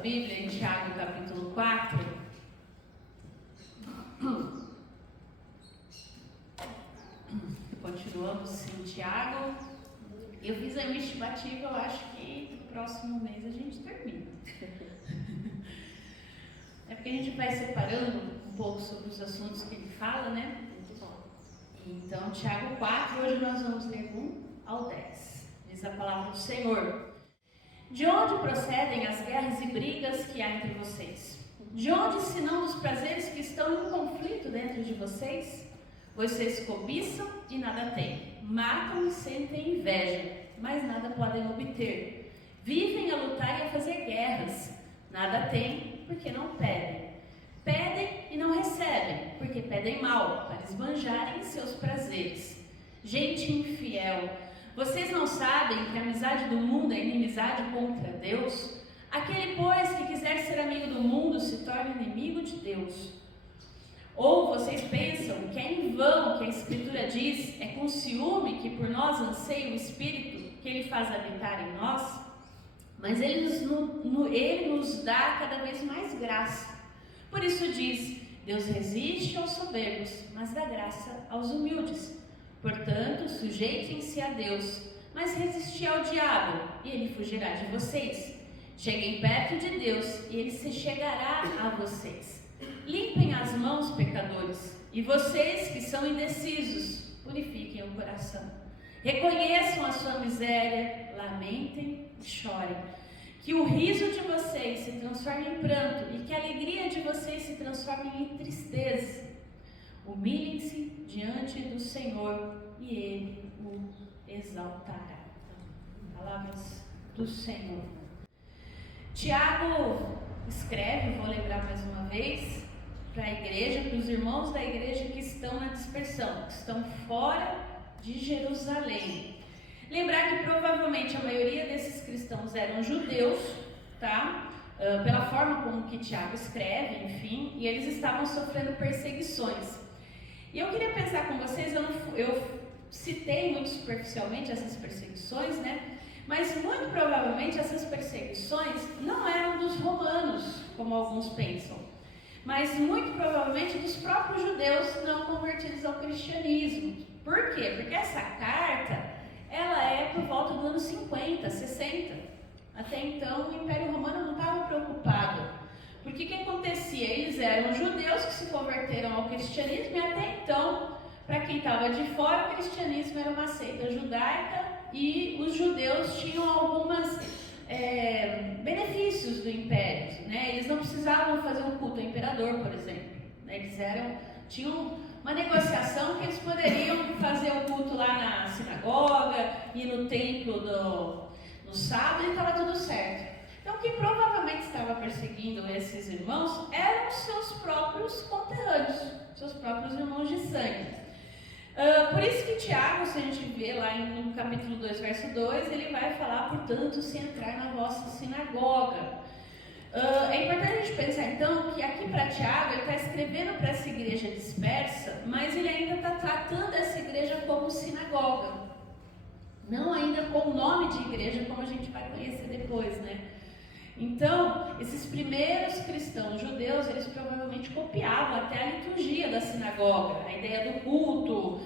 Bíblia em Tiago capítulo 4. Continuamos em Tiago. Eu fiz a minha estimativa, eu acho que no próximo mês a gente termina. É porque a gente vai separando um pouco sobre os assuntos que ele fala, né? Então, Tiago 4, hoje nós vamos ler 1 ao 10. Diz a palavra do Senhor. De onde procedem as guerras e brigas que há entre vocês? De onde, senão dos prazeres que estão em conflito dentro de vocês? Vocês cobiçam e nada têm, matam e sentem inveja, mas nada podem obter. Vivem a lutar e a fazer guerras, nada têm porque não pedem. Pedem e não recebem, porque pedem mal, para esbanjarem seus prazeres. Gente infiel, vocês não sabem que a amizade do mundo é inimizade contra Deus? Aquele, pois, que quiser ser amigo do mundo se torna inimigo de Deus. Ou vocês pensam que é em vão que a Escritura diz, é com ciúme que por nós anseia o Espírito que Ele faz habitar em nós? Mas Ele nos dá cada vez mais graça. Por isso diz, Deus resiste aos soberbos, mas dá graça aos humildes. Portanto, sujeitem-se a Deus, mas resisti ao diabo, e ele fugirá de vocês. Cheguem perto de Deus, e ele se chegará a vocês. Limpem as mãos, pecadores, e vocês que são indecisos, purifiquem o coração. Reconheçam a sua miséria, lamentem e chorem. Que o riso de vocês se transforme em pranto, e que a alegria de vocês se transforme em tristeza. Humilhem-se diante do Senhor e Ele o exaltará. Palavras do Senhor. Tiago escreve, vou lembrar mais uma vez, para a igreja, para os irmãos da igreja que estão na dispersão, que estão fora de Jerusalém. Lembrar que provavelmente a maioria desses cristãos eram judeus, tá? Pela forma como que Tiago escreve, enfim, e eles estavam sofrendo perseguições. E eu queria pensar com vocês, eu citei muito superficialmente essas perseguições, né? Mas muito provavelmente essas perseguições não eram dos romanos, como alguns pensam, mas muito provavelmente dos próprios judeus não convertidos ao cristianismo. Por quê? Porque essa carta, ela é por volta do ano 50, 60. Até então o Império Romano não estava preocupado. Porque o que acontecia? Eles eram judeus que se converteram ao cristianismo e até então, para quem estava de fora, o cristianismo era uma seita judaica e os judeus tinham alguns benefícios do império, né? Eles não precisavam fazer um culto ao imperador, por exemplo. Eles tinham uma negociação que eles poderiam fazer o culto lá na sinagoga e no templo no sábado e estava tudo certo. Então, quem provavelmente estava perseguindo esses irmãos eram os seus próprios conterrâneos, seus próprios irmãos de sangue. Por isso que Tiago, se a gente vê lá no capítulo 2, verso 2, ele vai falar, portanto, se entrar na vossa sinagoga. É importante a gente pensar, então, que aqui para Tiago, ele está escrevendo para essa igreja dispersa, mas ele ainda está tratando essa igreja como sinagoga. Não ainda com o nome de igreja, como a gente vai conhecer depois, né? Então, esses primeiros cristãos judeus, eles provavelmente copiavam até a liturgia da sinagoga, a ideia do culto,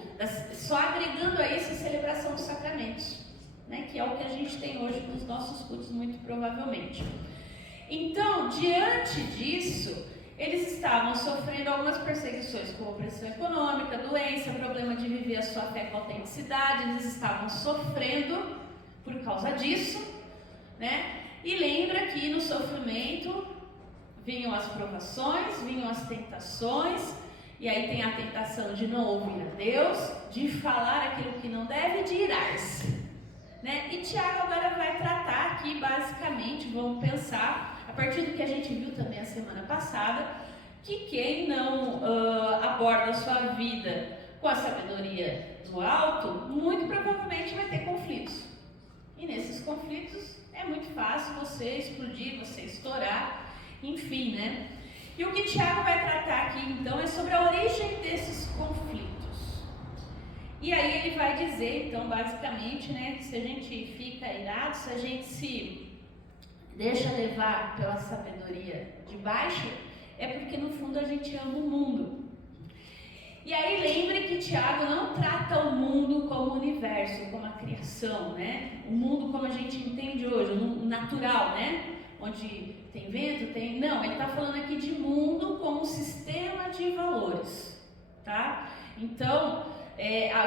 só agregando a isso a celebração dos sacramentos, né, que é o que a gente tem hoje nos nossos cultos, muito provavelmente. Então, diante disso, eles estavam sofrendo algumas perseguições, como pressão econômica, doença, problema de viver a sua fé com autenticidade, eles estavam sofrendo por causa disso, né? E lembra que no sofrimento vinham as provações, vinham as tentações, e aí tem a tentação de não ouvir a Deus, de falar aquilo que não deve, de irar-se, né? E Tiago agora vai tratar aqui, basicamente, vamos pensar, a partir do que a gente viu também a semana passada, que quem não aborda a sua vida com a sabedoria do alto, muito provavelmente vai ter conflitos. E nesses conflitos é muito fácil você explodir, você estourar, enfim, né? E o que Tiago vai tratar aqui, então, é sobre a origem desses conflitos. E aí ele vai dizer, então, basicamente, né, que se a gente fica irado, se a gente se deixa levar pela sabedoria de baixo, é porque no fundo a gente ama o mundo. E aí lembre que Tiago não trata o mundo como o universo, como a criação, né? O mundo como a gente entende hoje, o natural, né? Onde tem vento, tem... Não, ele está falando aqui de mundo como um sistema de valores, tá? Então,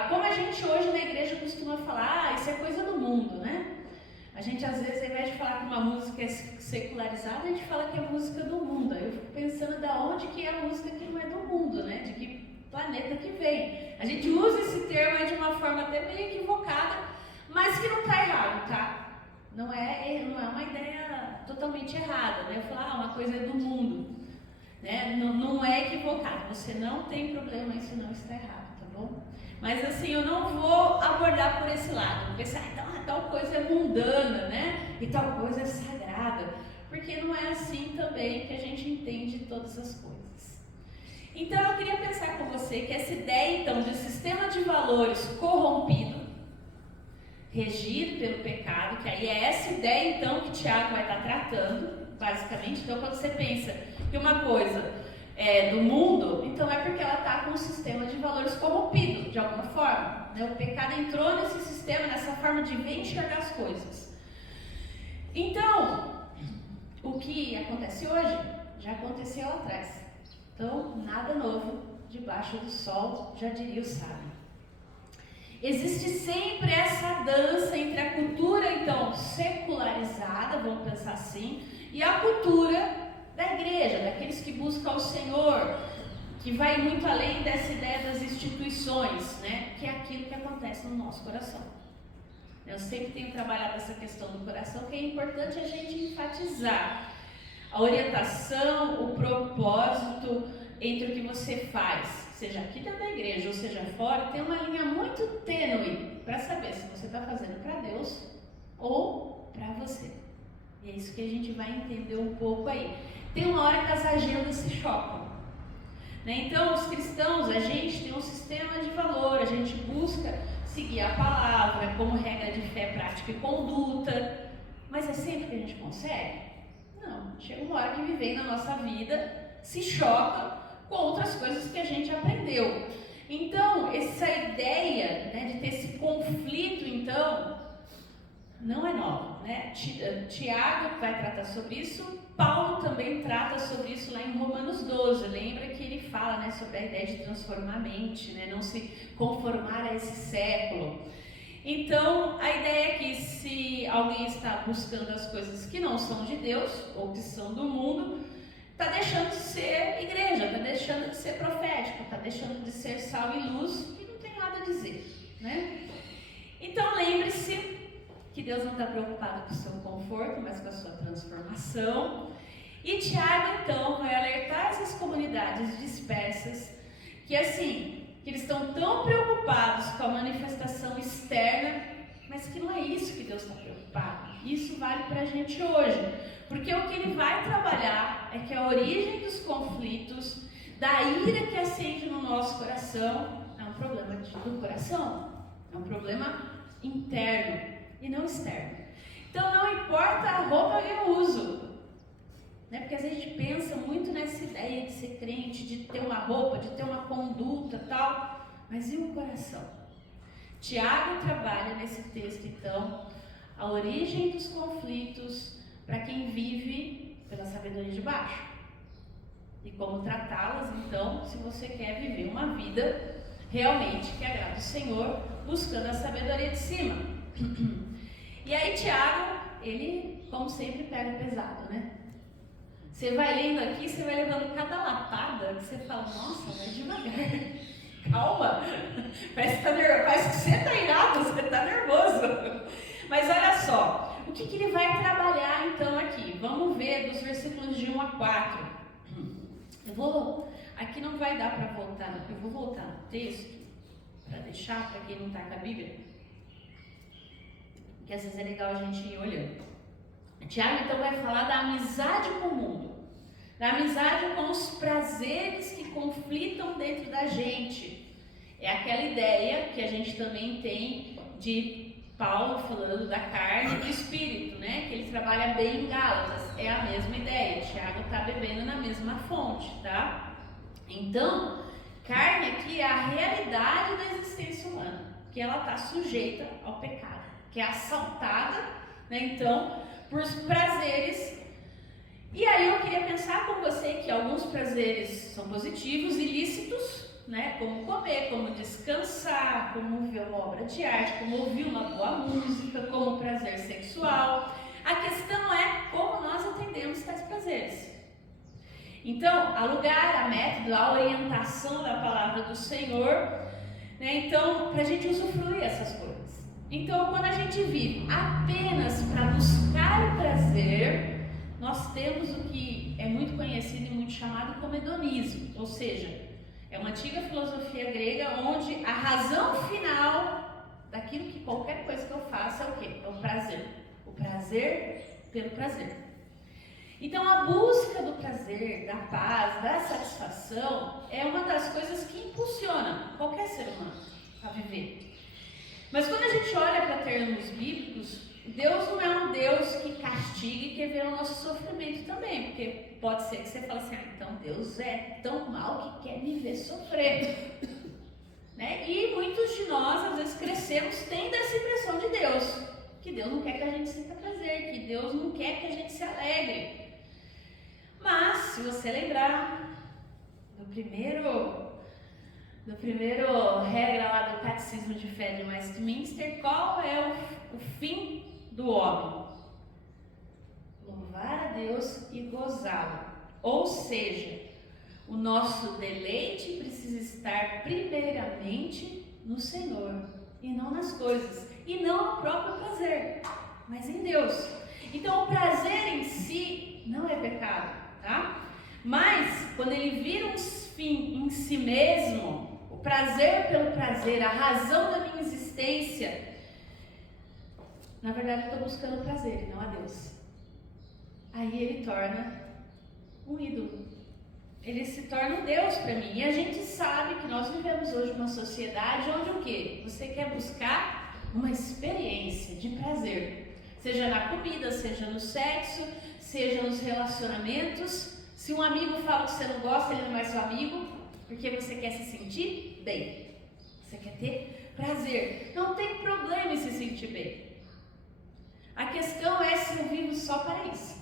como a gente hoje na igreja costuma falar, isso é coisa do mundo, né? A gente às vezes, ao invés de falar que uma música é secularizada, a gente fala que é música do mundo. Aí eu fico pensando de onde que é a música que não é do mundo, né? De que planeta que vem. A gente usa esse termo de uma forma até meio equivocada, mas que não está errado, tá? Não é uma ideia totalmente errada, né? Eu falar, uma coisa é do mundo, né? Não é equivocado, você não tem problema, isso não está errado, tá bom? Mas assim, eu não vou abordar por esse lado, vou pensar, então tal coisa é mundana, né? E tal coisa é sagrada, porque não é assim também que a gente entende todas as coisas. Então eu queria pensar com você que essa ideia então de sistema de valores corrompido, regido pelo pecado, que aí é essa ideia então que Tiago vai estar tratando, basicamente. Então quando você pensa que uma coisa é do mundo, então é porque ela está com um sistema de valores corrompido, de alguma forma, né? O pecado entrou nesse sistema, nessa forma de ver e enxergar as coisas. Então, o que acontece hoje, já aconteceu lá atrás. Então, nada novo debaixo do sol, já diria o sábio. Existe sempre essa dança entre a cultura, então, secularizada, vamos pensar assim, e a cultura da igreja, daqueles que buscam o Senhor, que vai muito além dessa ideia das instituições, né? Que é aquilo que acontece no nosso coração. Eu sempre tenho trabalhado essa questão do coração, que é importante a gente enfatizar a orientação, o propósito entre o que você faz, seja aqui dentro da igreja ou seja fora, tem uma linha muito tênue para saber se você está fazendo para Deus ou para você. E é isso que a gente vai entender um pouco aí. Tem uma hora que as agendas se chocam, né? Então, os cristãos, a gente tem um sistema de valor, a gente busca seguir a palavra como regra de fé, prática e conduta, mas é sempre que a gente consegue? Não, chega uma hora que viver na nossa vida se choca com outras coisas que a gente aprendeu. Então, essa ideia, né, de ter esse conflito, então, não é nova, né? Tiago vai tratar sobre isso, Paulo também trata sobre isso lá em Romanos 12, lembra que ele fala, né, sobre a ideia de transformar a mente, né, não se conformar a esse século. Então, a ideia é que se alguém está buscando as coisas que não são de Deus, ou que são do mundo, está deixando de ser igreja, está deixando de ser profético, está deixando de ser sal e luz, e não tem nada a dizer, né? Então, lembre-se que Deus não está preocupado com o seu conforto, mas com a sua transformação. E Tiago, então, vai alertar essas comunidades dispersas que, assim, que eles estão tão preocupados com a manifestação externa, mas que não é isso que Deus está preocupado. Isso vale para a gente hoje, porque o que ele vai trabalhar é que a origem dos conflitos, da ira que acende no nosso coração, é um problema do coração, é um problema interno e não externo. Então não importa a roupa que eu uso, né? Porque às vezes a gente pensa muito nessa ideia de ser crente, de ter uma roupa, de ter uma conduta tal, mas e o coração? Tiago trabalha nesse texto então a origem dos conflitos para quem vive pela sabedoria de baixo e como tratá-las então se você quer viver uma vida realmente que agrada o Senhor, buscando a sabedoria de cima. E aí Tiago, ele como sempre pega pesado, né? Você vai lendo aqui, você vai levando cada lapada que você fala, nossa, vai devagar, calma, parece que você está irado, você está nervoso. Mas olha só, o que ele vai trabalhar então aqui? Vamos ver dos versículos de 1 a 4. Aqui não vai dar para voltar, eu vou voltar no texto, para deixar para quem não está com a Bíblia, que às vezes é legal a gente ir olhando. Tiago então vai falar da amizade com o mundo, da amizade com os prazeres que conflitam dentro da gente. É aquela ideia que a gente também tem de Paulo falando da carne e do espírito, né? Que ele trabalha bem em Gálatas, é a mesma ideia. Tiago está bebendo na mesma fonte, tá? Então, carne aqui é a realidade da existência humana, que ela está sujeita ao pecado, que é assaltada, né? Então, por prazeres. E aí eu queria pensar com você que alguns prazeres são positivos, ilícitos, né? Como comer, como descansar, como ver uma obra de arte, como ouvir uma boa música, como prazer sexual. A questão é como nós atendemos tais prazeres. Então, a lugar, a método, a orientação da palavra do Senhor, né? Então, para a gente usufruir essas coisas. Então, quando a gente vive apenas para buscar o prazer, nós temos o que é muito conhecido e muito chamado como hedonismo, ou seja, é uma antiga filosofia grega onde a razão final daquilo que qualquer coisa que eu faça é o quê? É o prazer. O prazer pelo prazer. Então a busca do prazer, da paz, da satisfação é uma das coisas que impulsiona qualquer ser humano a viver. Mas quando a gente olha para termos bíblicos, Deus não é um Deus que castiga e quer ver o nosso sofrimento também, porque pode ser que você fale assim, então Deus é tão mal que quer me ver sofrer, né? E muitos de nós às vezes crescemos tendo essa impressão de Deus, que Deus não quer que a gente sinta prazer, que Deus não quer que a gente se alegre. Mas se você lembrar do primeiro regra lá do Catecismo de Fé de Westminster, qual é o fim do homem? Louvar a Deus e gozá-lo. Ou seja, o nosso deleite precisa estar primeiramente no Senhor e não nas coisas, e não no próprio prazer, mas em Deus. Então o prazer em si não é pecado, tá? Mas quando ele vira um fim em si mesmo, o prazer pelo prazer, a razão da minha existência, na verdade eu estou buscando o prazer e não a Deus. Aí ele torna um ídolo. Ele se torna um Deus para mim. E a gente sabe que nós vivemos hoje uma sociedade onde o quê? Você quer buscar uma experiência de prazer. Seja na comida, seja no sexo, seja nos relacionamentos. Se um amigo fala que você não gosta, ele não é seu amigo, porque você quer se sentir bem. Você quer ter prazer. Não tem problema em se sentir bem. A questão é se eu vivo só para isso.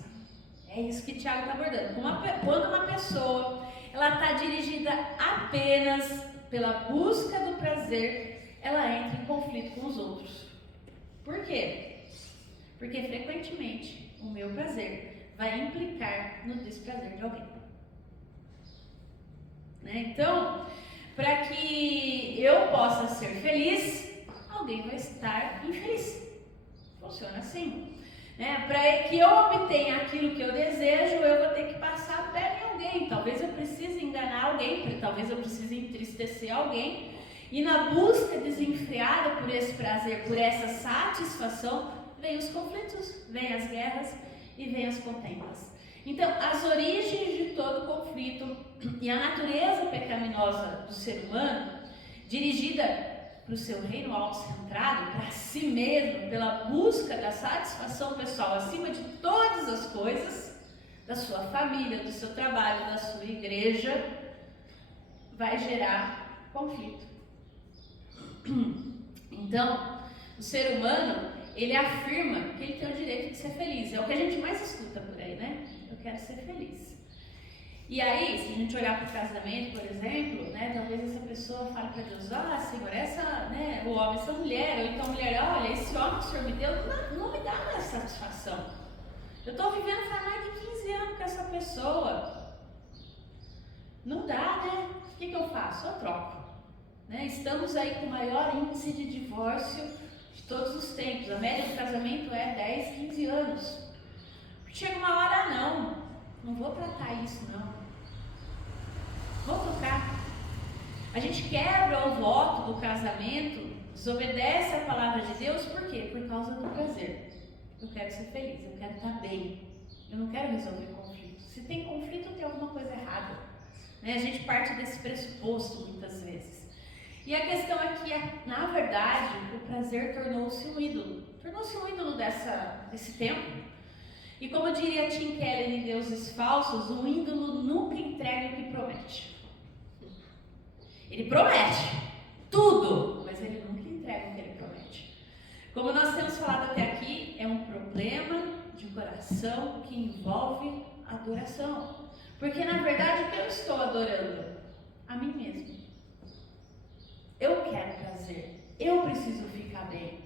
É isso que Tiago está abordando. Quando uma pessoa ela está dirigida apenas pela busca do prazer, ela entra em conflito com os outros. Por quê? Porque frequentemente o meu prazer vai implicar no desprazer de alguém. Né? Então, para que eu possa ser feliz, alguém vai estar infeliz. Funciona assim. Para que eu obtenha aquilo que eu desejo, eu vou ter que passar a perna em alguém. Talvez eu precise enganar alguém, talvez eu precise entristecer alguém. E na busca desenfreada por esse prazer, por essa satisfação, vem os conflitos, vem as guerras e vem as contendas. Então, as origens de todo conflito e a natureza pecaminosa do ser humano, dirigida para o seu reino autocentrado, para si mesmo, pela busca da satisfação pessoal acima de todas as coisas, da sua família, do seu trabalho, da sua igreja, vai gerar conflito. Então, o ser humano, ele afirma que ele tem o direito de ser feliz. É o que a gente mais escuta por aí, né? Eu quero ser feliz. E aí, se a gente olhar para o casamento, por exemplo, né, talvez essa pessoa fale para Deus, Senhor, o homem, essa mulher, ou então a mulher, olha, esse homem que o Senhor me deu não me dá mais satisfação. Eu estou vivendo faz mais de 15 anos com essa pessoa. Não dá, né? O que eu faço? Eu troco. Né? Estamos aí com o maior índice de divórcio de todos os tempos. A média do casamento é 10, 15 anos. Chega uma hora, não vou tratar isso, não. Vou trocar. A gente quebra o voto do casamento, desobedece a palavra de Deus, por quê? Por causa do prazer. Eu quero ser feliz, eu quero estar bem, eu não quero resolver conflito. Se tem conflito, tem alguma coisa errada. Né? A gente parte desse pressuposto muitas vezes. E a questão é que, na verdade, o prazer tornou-se um ídolo. Tornou-se um ídolo desse tempo. E como diria Tim Keller em Deuses Falsos, um ídolo nunca entrega o que promete. Ele promete tudo, mas ele nunca entrega o que ele promete. Como nós temos falado até aqui, é um problema de coração que envolve adoração. Porque, na verdade, o que eu estou adorando? A mim mesmo. Eu quero prazer, eu preciso ficar bem,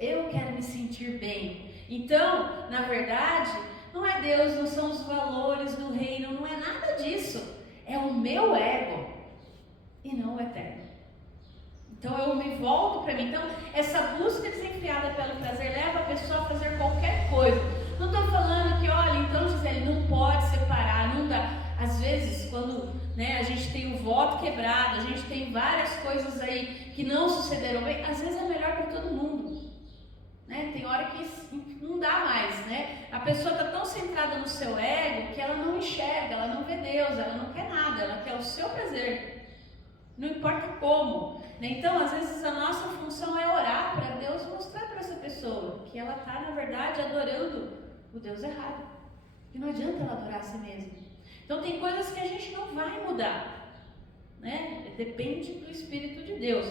eu quero me sentir bem. Então, na verdade, não é Deus, não são os valores do reino, não é nada disso. É o meu ego e não o eterno. Então eu me volto para mim. Então, essa busca desenfreada pelo prazer leva a pessoa a fazer qualquer coisa. Não estou falando que, olha, então Gisele, não pode separar, não dá. Às vezes, quando a gente tem o voto quebrado, a gente tem várias coisas aí que não sucederam bem, às vezes é melhor para todo mundo. Tem hora que não dá mais, A pessoa está tão centrada no seu ego que ela não enxerga, ela não vê Deus, ela não quer nada, ela quer o seu prazer. Não importa como. Então, às vezes, a nossa função é orar para Deus mostrar para essa pessoa que ela está, na verdade, adorando o Deus errado. E não adianta ela adorar a si mesma. Então, tem coisas que a gente não vai mudar. Depende do Espírito de Deus.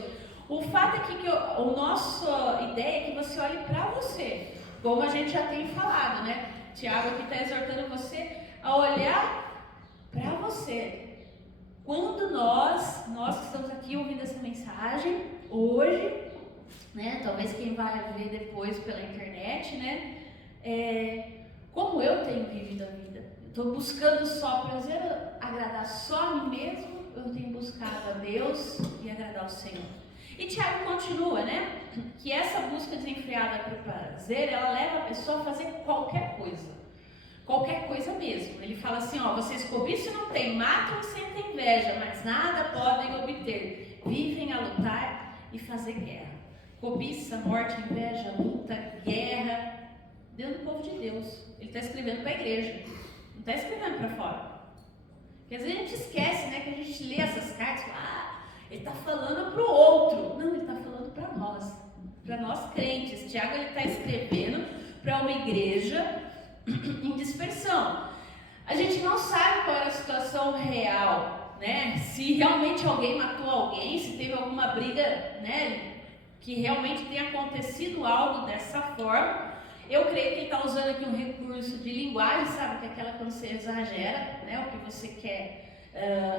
O fato é que a nossa ideia é que você olhe para você, como a gente já tem falado, Tiago aqui está exortando você a olhar para você. Quando nós que estamos aqui ouvindo essa mensagem, hoje, talvez quem vai ver depois pela internet, como eu tenho vivido a vida. Estou buscando só prazer, agradar só a mim mesmo, eu tenho buscado a Deus e agradar o Senhor. E Tiago continua, que essa busca desenfreada para o prazer, ela leva a pessoa a fazer qualquer coisa mesmo. Ele fala assim, vocês cobiçam e não têm, matam e sentem inveja, mas nada podem obter, vivem a lutar e fazer guerra. Cobiça, morte, inveja, luta, guerra, dentro do povo de Deus. Ele está escrevendo para a igreja, não está escrevendo para fora. Porque às vezes a gente esquece, que a gente lê essas cartas e fala, ele está falando para o outro. Não, ele está falando para nós crentes. Tiago está escrevendo para uma igreja em dispersão. A gente não sabe qual era a situação real, se realmente alguém matou alguém, se teve alguma briga, que realmente tenha acontecido algo dessa forma. Eu creio que ele está usando aqui um recurso de linguagem, sabe, que é aquela quando você exagera, o que você quer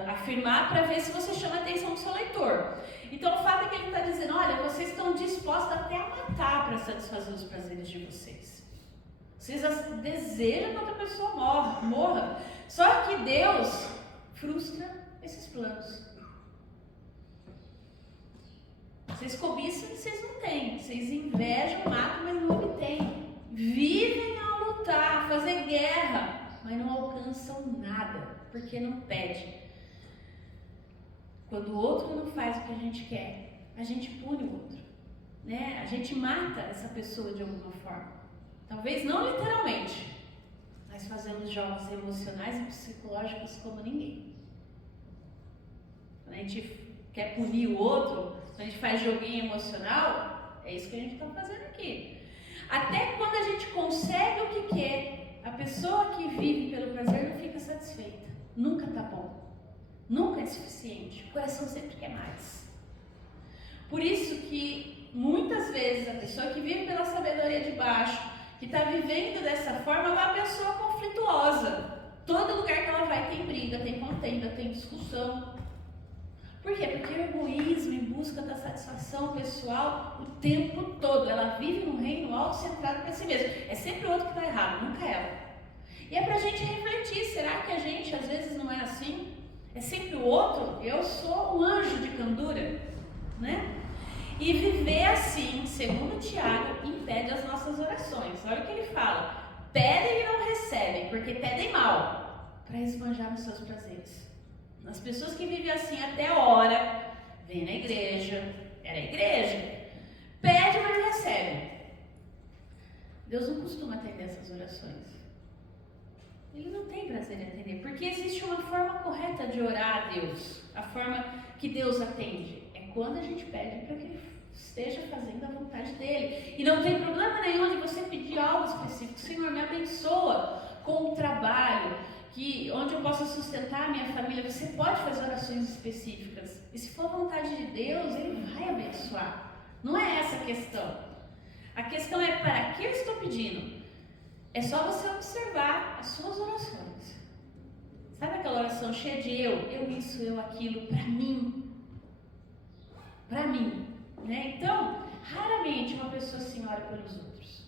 afirmar para ver se você chama a atenção do seu leitor. Então o fato é que ele está dizendo, olha, vocês estão dispostos até a matar para satisfazer os prazeres de vocês. Vocês desejam que outra pessoa morra. Só que Deus frustra esses planos. Vocês cobiçam e vocês não têm. Vocês invejam, matam, mas não obtêm. Vivem a lutar, a fazer guerra, mas não alcançam nada, porque não pede. Quando o outro não faz o que a gente quer, a gente pune o outro, A gente mata essa pessoa de alguma forma. Talvez não literalmente, mas fazemos jogos emocionais e psicológicos como ninguém. Quando a gente quer punir o outro, quando a gente faz joguinho emocional, é isso que a gente está fazendo aqui. Até quando a gente consegue o que quer, a pessoa que vive pelo prazer não fica satisfeita. Nunca está bom. Nunca é suficiente. O coração sempre quer mais. Por isso que, muitas vezes, a pessoa que vive pela sabedoria de baixo, que está vivendo dessa forma, é uma pessoa conflituosa. Todo lugar que ela vai tem briga, tem contenda, tem discussão. Por quê? Porque o egoísmo em busca da satisfação pessoal o tempo todo. Ela vive num reino autocentrado para si mesma. É sempre o outro que está errado, nunca ela. E é para a gente refletir, será que a gente às vezes não é assim? É sempre o outro? Eu sou um anjo de candura, E viver assim, segundo Tiago, impede as nossas orações. Olha o que ele fala. Pedem e não recebem, porque pedem mal, para esbanjar nos seus prazeres. As pessoas que vivem assim até hora, vêm na igreja, era a igreja, pede, mas não recebe. Deus não costuma atender essas orações. Ele não tem prazer em atender, porque existe uma forma correta de orar a Deus. A forma que Deus atende é quando a gente pede para que Ele esteja fazendo a vontade dEle. E não tem problema nenhum de você pedir algo específico. Senhor, me abençoa com o trabalho, onde eu possa sustentar a minha família. Você pode fazer orações específicas. E se for a vontade de Deus, Ele vai abençoar. Não é essa a questão. A questão é para que eu estou pedindo. É só você observar as suas orações. Sabe aquela oração cheia de eu isso, eu aquilo, para mim? Para mim. Né? Então, raramente uma pessoa assim ora pelos outros.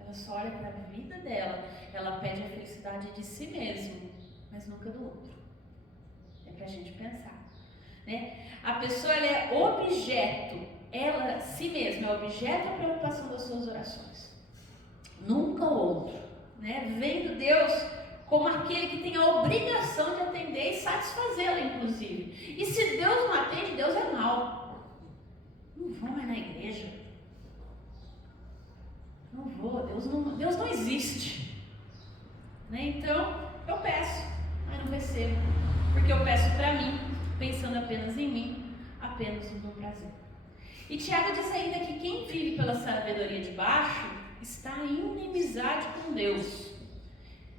Ela só olha para a vida dela. Ela pede a felicidade de si mesma, mas nunca do outro. É para a gente pensar. Né? A pessoa ela é objeto. Ela, si mesma, é objeto da preocupação das suas orações. Nunca o outro. Né? Vendo Deus como aquele que tem a obrigação de atender e satisfazê-la, inclusive. E se Deus não atende, Deus é mau. Não vou mais na igreja. Não vou, Deus não existe. Né? Então, eu peço, mas não recebo. Porque eu peço para mim, pensando apenas em mim, apenas no meu prazer. E Tiago diz ainda que quem vive pela sabedoria de baixo está em inimizade com Deus.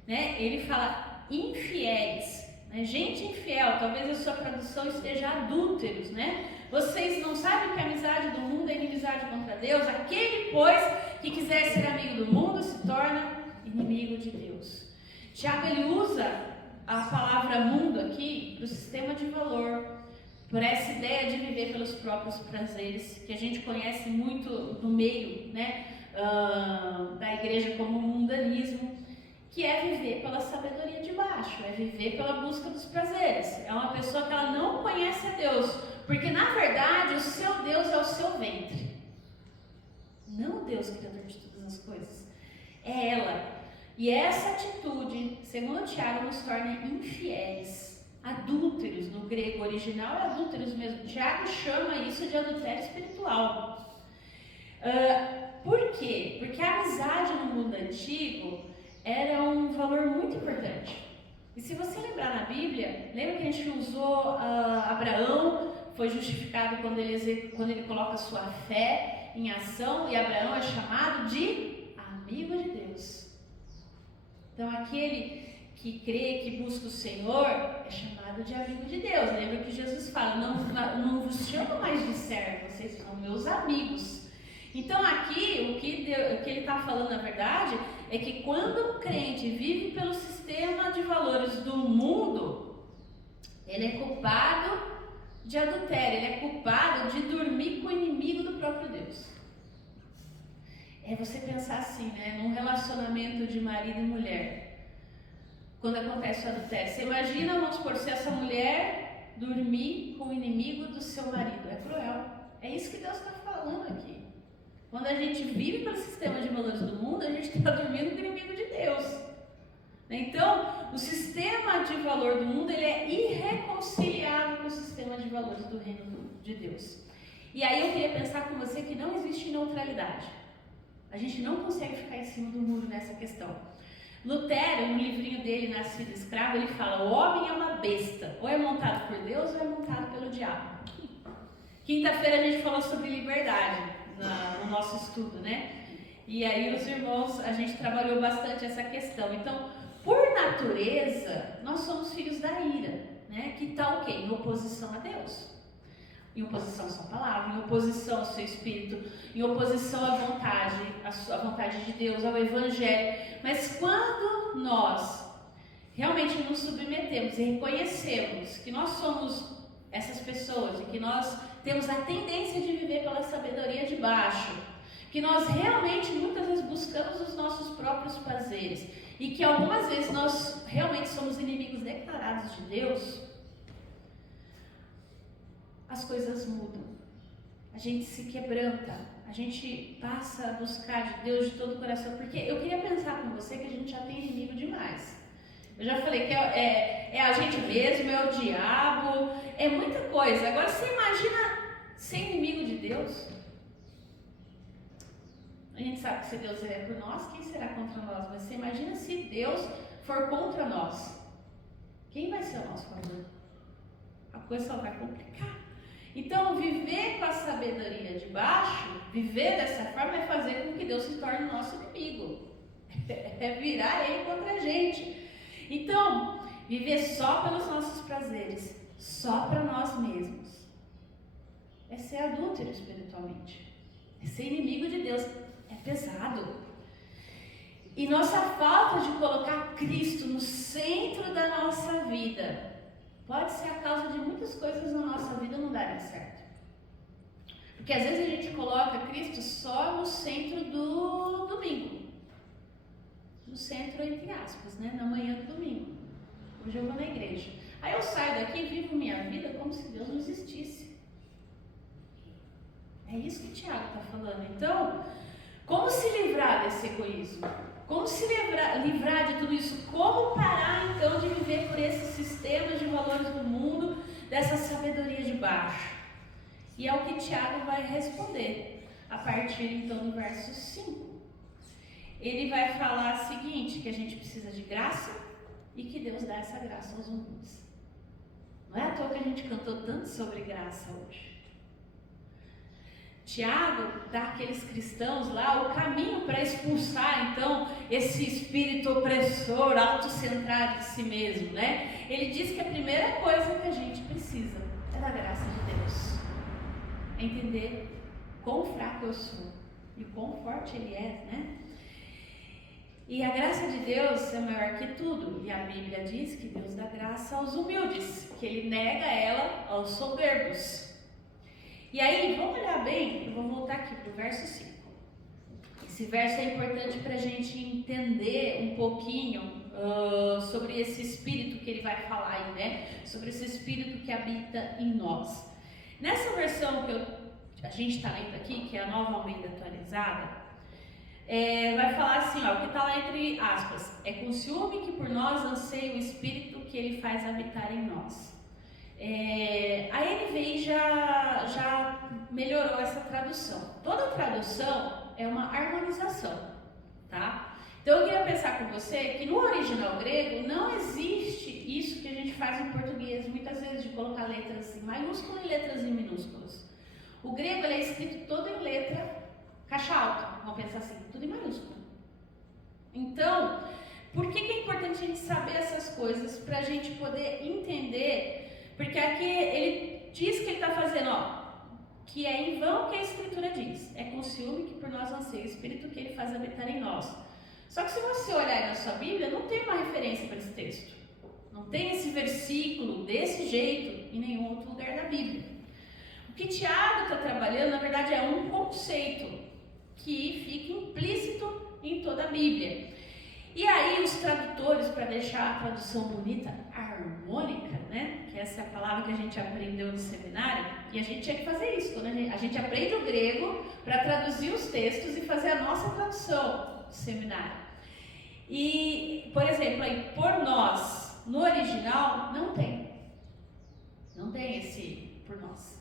Né? Ele fala infiéis. Né? Gente infiel, talvez a sua tradução esteja adúlteros, né? Vocês não sabem que a amizade do mundo é inimizade contra Deus? Aquele, pois, que quiser ser amigo do mundo se torna inimigo de Deus. Tiago, ele usa a palavra mundo aqui para o sistema de valor, por essa ideia de viver pelos próprios prazeres, que a gente conhece muito no meio, né, da igreja como mundanismo, que é viver pela sabedoria de baixo, é viver pela busca dos prazeres. É uma pessoa que ela não conhece a Deus, porque na verdade o seu Deus é o seu ventre, não o Deus criador de todas as coisas, é ela. E essa atitude, segundo Tiago, nos torna infiéis, adúlteros. No grego original é adúlteros mesmo. Tiago chama isso de adultério espiritual. Por quê? Porque a amizade no mundo antigo era um valor muito importante. E se você lembrar na Bíblia, lembra que a gente usou Abraão, foi justificado quando ele coloca a sua fé em ação, e Abraão é chamado de amigo de Deus. Então aquele que crê, que busca o Senhor, é chamado de amigo de Deus. Lembra que Jesus fala, não vos chamo mais de servo, vocês são meus amigos. Então aqui, o que ele está falando na verdade, é que quando um crente vive pelo sistema de valores do mundo, ele é culpado de adultério, ele é culpado de dormir com o inimigo do próprio Deus. É você pensar assim, né, num relacionamento de marido e mulher, quando acontece o adultério, você imagina, vamos supor, se essa mulher dormir com o inimigo do seu marido, é cruel. É isso que Deus está falando aqui. Quando a gente vive pelo sistema de valores do mundo, a gente está dormindo com o inimigo de Deus. Então, o sistema de valor do mundo, ele é irreconciliável com o sistema de valores do reino de Deus. E aí eu queria pensar com você que não existe neutralidade. A gente não consegue ficar em cima do muro nessa questão. Lutero, no livrinho dele, Nascido Escravo, ele fala, o homem é uma besta, ou é montado por Deus ou é montado pelo diabo. Quinta-feira a gente falou sobre liberdade no nosso estudo, né? E aí os irmãos, a gente trabalhou bastante essa questão. Então, por natureza, nós somos filhos da ira, né? Que está o quê? Em oposição a Deus. Em oposição à sua palavra, em oposição ao seu espírito, em oposição à vontade de Deus, ao evangelho. Mas quando nós realmente nos submetemos e reconhecemos que nós somos essas pessoas e que nós temos a tendência de viver pela sabedoria de baixo, que nós realmente muitas vezes buscamos os nossos próprios prazeres e que algumas vezes nós realmente somos inimigos declarados de Deus, as coisas mudam, a gente se quebranta, a gente passa a buscar de Deus de todo o coração, porque eu queria pensar com você que a gente já tem inimigo demais. Eu já falei que é a gente mesmo, é o diabo, é muita coisa. Agora você imagina ser inimigo de Deus? A gente sabe que se Deus é por nós, quem será contra nós? Mas você imagina se Deus for contra nós, quem vai ser o nosso favor? A coisa só vai complicar. Então, viver com a sabedoria de baixo, viver dessa forma é fazer com que Deus se torne nosso inimigo. É virar ele contra a gente. Então, viver só pelos nossos prazeres, só para nós mesmos, é ser adúltero espiritualmente. É ser inimigo de Deus. É pesado. E nossa falta de colocar Cristo no centro da nossa vida pode ser a causa de muitas coisas na nossa vida não darem certo. Porque às vezes a gente coloca Cristo só no centro do domingo. No centro, entre aspas, né? Na manhã do domingo. Hoje eu vou na igreja. Aí eu saio daqui e vivo minha vida como se Deus não existisse. É isso que o Tiago está falando. Então, como se livrar desse egoísmo? Como se livrar de tudo isso? Como parar então de viver por esses sistemas de valores do mundo, dessa sabedoria de baixo? E é o que Tiago vai responder a partir então do verso 5. Ele vai falar o seguinte, que a gente precisa de graça e que Deus dá essa graça aos humildes. Não é à toa que a gente cantou tanto sobre graça hoje. Tiago dá àqueles cristãos lá o caminho para expulsar então esse espírito opressor, autocentrado de si mesmo, né? Ele diz que a primeira coisa que a gente precisa é da graça de Deus. É entender quão fraco eu sou e quão forte Ele é, né? E a graça de Deus é maior que tudo. E a Bíblia diz que Deus dá graça aos humildes, que Ele nega ela aos soberbos. E aí, vamos olhar bem, eu vou voltar aqui para o verso 5. Esse verso é importante para a gente entender um pouquinho sobre esse espírito que ele vai falar aí, né? Sobre esse espírito que habita em nós. Nessa versão que a gente está lendo aqui, que é a Nova Almeida atualizada, vai falar assim, ó, o que está lá entre aspas, é com ciúme que por nós anseia o espírito que ele faz habitar em nós. A NVI já melhorou essa tradução. Toda tradução é uma harmonização, tá? Então eu queria pensar com você que no original grego não existe isso que a gente faz em português, muitas vezes de colocar letras em maiúsculas e letras em minúsculas. O grego ele é escrito todo em letra caixa alta, vamos pensar assim, tudo em maiúsculo. Então, por que é importante a gente saber essas coisas para a gente poder entender? Porque aqui ele diz que ele está fazendo, ó, que é em vão que a Escritura diz. É com ciúme que por nós anseia o Espírito que ele faz habitar em nós. Só que se você olhar aí na sua Bíblia, não tem uma referência para esse texto. Não tem esse versículo desse jeito em nenhum outro lugar da Bíblia. O que Tiago está trabalhando, na verdade, é um conceito que fica implícito em toda a Bíblia. E aí os tradutores, para deixar a tradução bonita, harmônica, né? Que essa é a palavra que a gente aprendeu no seminário, e a gente tinha que fazer isso, quando a gente aprende o grego para traduzir os textos e fazer a nossa tradução do seminário. E, por exemplo, aí, por nós, no original, não tem esse por nós.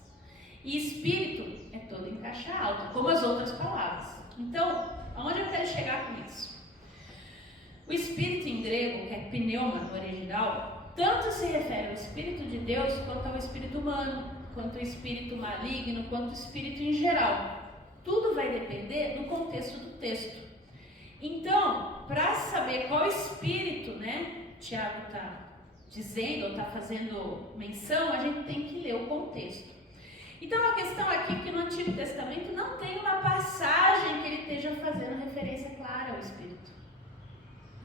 E espírito é todo em caixa alta, como as outras palavras. Então, aonde eu quero chegar com isso? O espírito em grego, que é pneuma no original, tanto se refere ao espírito de Deus quanto ao espírito humano, quanto ao espírito maligno, quanto ao espírito em geral. Tudo vai depender do contexto do texto. Então, para saber qual espírito, né, Tiago está dizendo ou está fazendo menção, a gente tem que ler o contexto. Então a questão aqui é que no Antigo Testamento não tem uma passagem que ele esteja fazendo referência clara ao Espírito.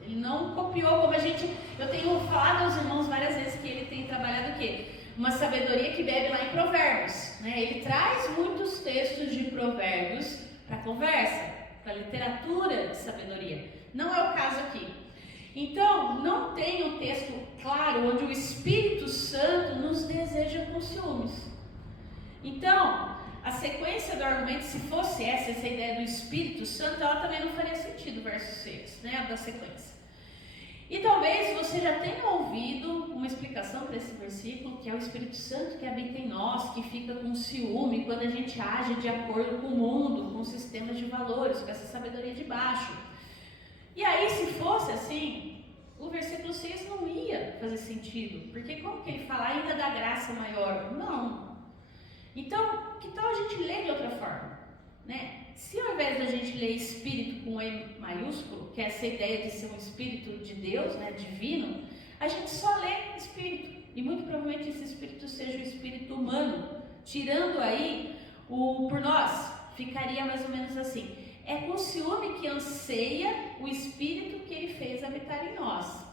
Ele não copiou, como eu tenho falado aos irmãos várias vezes que ele tem trabalhado o quê? Uma sabedoria que bebe lá em Provérbios, né? Ele traz muitos textos de Provérbios para a conversa, para a literatura de sabedoria. Não é o caso aqui. Então, não tem um texto claro onde o Espírito Santo nos deseja com ciúmes. Então, a sequência do argumento, se fosse essa ideia do Espírito Santo, ela também não faria sentido, verso 6, né, da sequência. E talvez você já tenha ouvido uma explicação para esse versículo, que é o Espírito Santo que habita em nós, que fica com ciúme quando a gente age de acordo com o mundo, com sistemas de valores, com essa sabedoria de baixo. E aí, se fosse assim, o versículo 6 não ia fazer sentido, porque como que ele fala ainda da graça maior? Não. Então, que tal a gente ler de outra forma? Né? Se ao invés da gente ler espírito com E maiúsculo, que é essa ideia de ser um espírito de Deus, né, divino, a gente só lê espírito. E muito provavelmente esse espírito seja o espírito humano, tirando aí o por nós. Ficaria mais ou menos assim: é com ciúme que anseia o espírito que ele fez habitar em nós.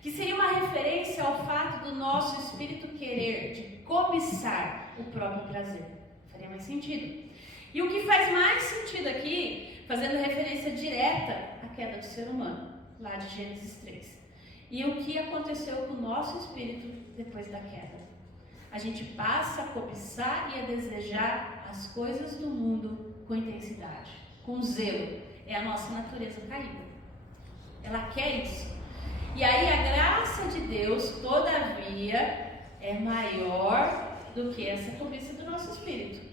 Que seria uma referência ao fato do nosso espírito querer, de cobiçar o próprio prazer. Faria mais sentido. E o que faz mais sentido aqui, fazendo referência direta à queda do ser humano, lá de Gênesis 3. E o que aconteceu com o nosso espírito depois da queda? A gente passa a cobiçar e a desejar as coisas do mundo com intensidade, com zelo. É a nossa natureza caída. Ela quer isso. E aí a graça de Deus, todavia, é maior do que essa cobiça do nosso espírito,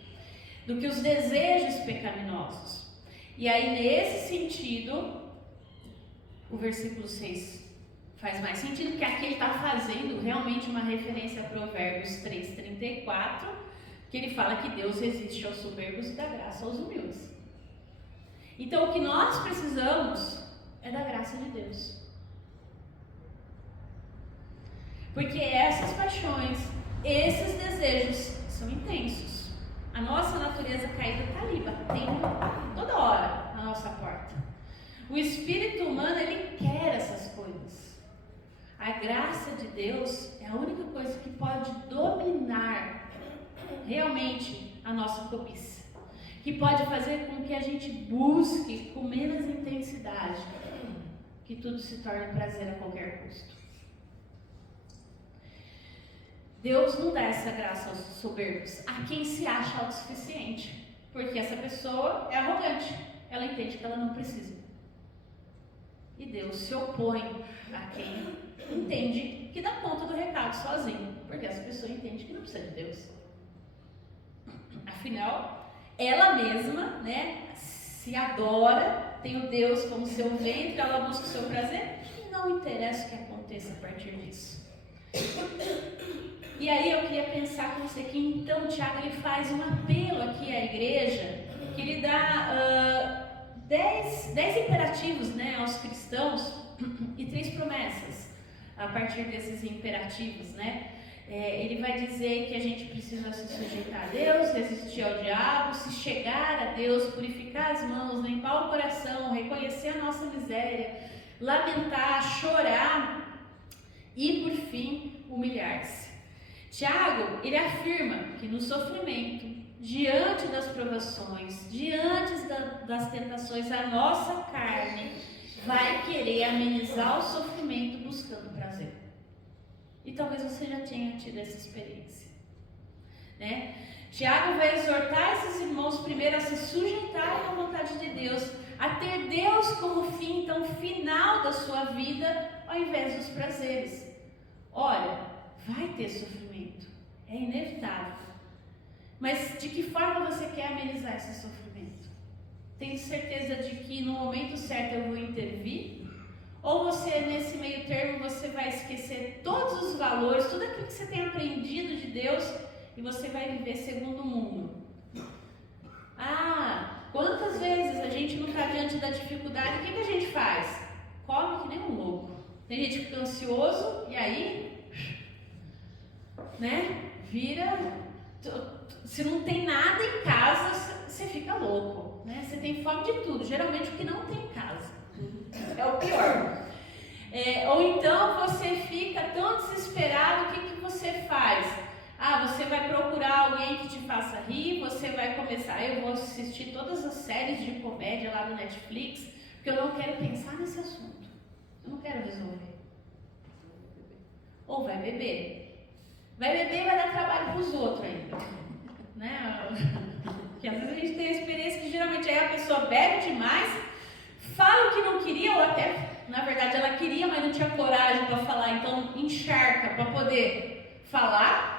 do que os desejos pecaminosos. E aí, nesse sentido, o versículo 6 faz mais sentido, porque aqui ele está fazendo realmente uma referência a Provérbios 3:34, que ele fala que Deus resiste aos soberbos e dá graça aos humildes. Então, o que nós precisamos é da graça de Deus. Porque essas paixões, esses desejos são intensos. A nossa natureza caída está ali, batendo toda hora na nossa porta. O espírito humano, ele quer essas coisas. A graça de Deus é a única coisa que pode dominar realmente a nossa cobiça, que pode fazer com que a gente busque com menos intensidade, que tudo se torne prazer a qualquer custo. Deus não dá essa graça aos soberbos, a quem se acha autossuficiente, porque essa pessoa é arrogante, ela entende que ela não precisa. E Deus se opõe a quem entende que dá conta do recado sozinho, porque essa pessoa entende que não precisa de Deus. Afinal, ela mesma, né, se adora, tem o Deus como seu ventre, ela busca o seu prazer, e não interessa o que aconteça a partir disso. E aí eu queria pensar com você que então Tiago ele faz um apelo aqui à igreja, que ele dá 10 imperativos, né, aos cristãos e 3 promessas a partir desses imperativos, né? Ele vai dizer que a gente precisa se sujeitar a Deus, resistir ao diabo, se chegar a Deus, purificar as mãos, limpar o coração, reconhecer a nossa miséria, lamentar, chorar e, por fim, humilhar-se. Tiago, ele afirma que no sofrimento, diante das provações, diante das tentações, a nossa carne vai querer amenizar o sofrimento buscando prazer. E talvez você já tenha tido essa experiência, né? Tiago vai exortar esses irmãos primeiro a se sujeitarem à vontade de Deus, a ter Deus como fim, então, final da sua vida, ao invés dos prazeres. Olha, vai ter sofrimento, é inevitável. Mas de que forma você quer amenizar esse sofrimento? Tem certeza de que no momento certo eu vou intervir? Ou você, nesse meio termo, você vai esquecer todos os valores, tudo aquilo que você tem aprendido de Deus, e você vai viver segundo o mundo? Quantas vezes a gente não está diante da dificuldade, o que a gente faz? Come que nem um louco. Tem gente que fica ansioso, e aí, né, vira... Se não tem nada em casa, você fica louco, né? Você tem fome de tudo, geralmente o que não tem em casa é o pior. Ou então você fica tão desesperado, o que você faz? Você vai procurar alguém que te faça rir, você vai começar, eu vou assistir todas as séries de comédia lá no Netflix, porque eu não quero pensar nesse assunto, eu não quero resolver. Ou vai beber. Vai beber e vai dar trabalho para os outros ainda, né? Porque às vezes a gente tem a experiência que geralmente aí a pessoa bebe demais, fala o que não queria, ou até, na verdade, ela queria, mas não tinha coragem para falar, então encharca para poder falar,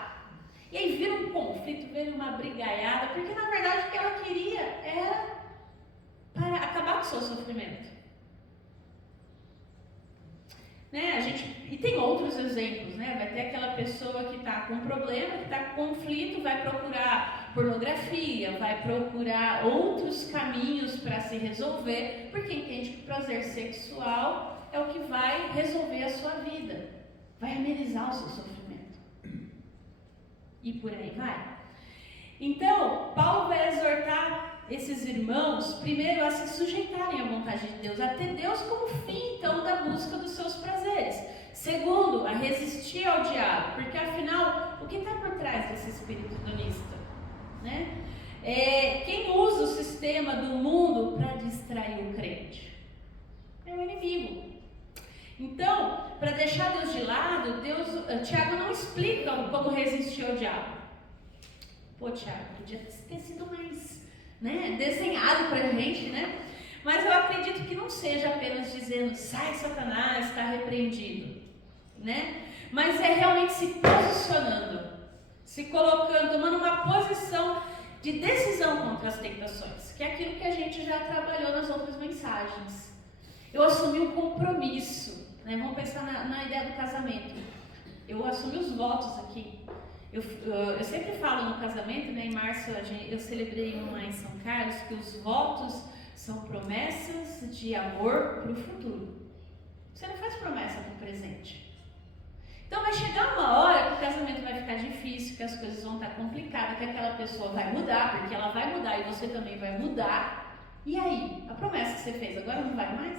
e aí vira um conflito, vira uma brigaiada, porque na verdade o que ela queria era para acabar com o seu sofrimento. né? E tem outros exemplos, né? Vai ter aquela pessoa que está com problema, que está com conflito, vai procurar pornografia, vai procurar outros caminhos para se resolver, porque entende que o prazer sexual é o que vai resolver a sua vida, vai amenizar o seu sofrimento. E por aí vai. Então, Paulo vai exortar esses irmãos, primeiro, a se sujeitarem à vontade de Deus, a ter Deus como fim, então, da busca dos seus prazeres. Segundo, a resistir ao diabo, porque afinal, o que está por trás desse espírito hedonista? Né? Quem usa o sistema do mundo para distrair o crente? É o inimigo. Então, para deixar Deus de lado, Tiago não explica como resistir ao diabo. Pô, Tiago, podia ter sido mais, né, desenhado para a gente, né? Mas eu acredito que não seja apenas dizendo, sai Satanás, está repreendido, né? Mas é realmente se posicionando, se colocando, tomando uma posição de decisão contra as tentações, que é aquilo que a gente já trabalhou nas outras mensagens. Eu assumi um compromisso, né? Vamos pensar na ideia do casamento. Eu assumi os votos aqui. Eu sempre falo no casamento, né? Em março eu celebrei uma em São Carlos, que os votos são promessas de amor para o futuro. Você não faz promessa para o presente. Então vai chegar uma hora que o casamento vai ficar difícil, que as coisas vão estar complicadas, que aquela pessoa vai mudar, porque ela vai mudar e você também vai mudar. E aí? A promessa que você fez agora não vai mais?